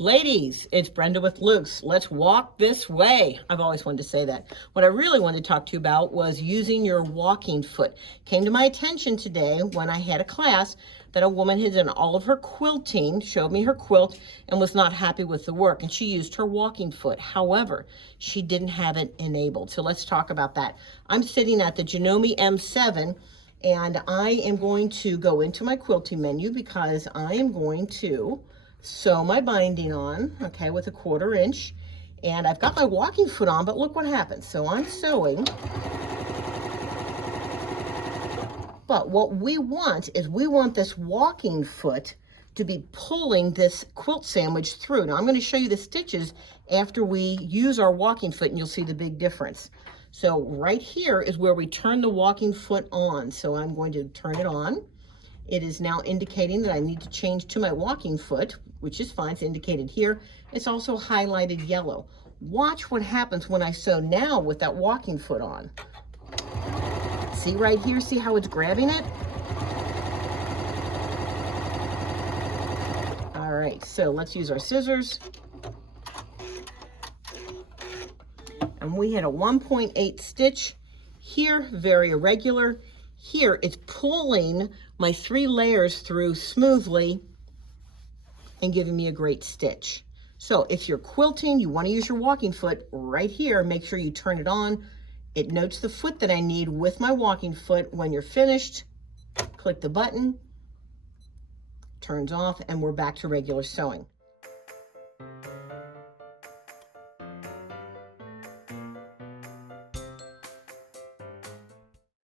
Ladies, it's Brenda with Luke's. Let's walk this way. I've always wanted to say that. What I really wanted to talk to you about was using your walking foot. Came to my attention today when I had a class that a woman had done all of her quilting, showed me her quilt, and was not happy with the work, and she used her walking foot. However, she didn't have it enabled. So let's talk about that. I'm sitting at the Janome M7, and I am going to go into my quilting menu because I am going to sew my binding on, okay, with a 1/4 inch. And I've got my walking foot on, but look what happens. So I'm sewing. But what we want is we want this walking foot to be pulling this quilt sandwich through. Now I'm going to show you the stitches after we use our walking foot, and you'll see the big difference. So right here is where we turn the walking foot on. So I'm going to turn it on. It is now indicating that I need to change to my walking foot, which is fine. It's indicated here. It's also highlighted yellow. Watch what happens when I sew now with that walking foot on. See right here, see how it's grabbing it? All right, so let's use our scissors. And we had a 1.8 stitch here, very irregular. Here, it's pulling my 3 layers through smoothly and giving me a great stitch. So if you're quilting, you want to use your walking foot right here, make sure you turn it on. It notes the foot that I need with my walking foot. When you're finished, click the button, turns off, and we're back to regular sewing.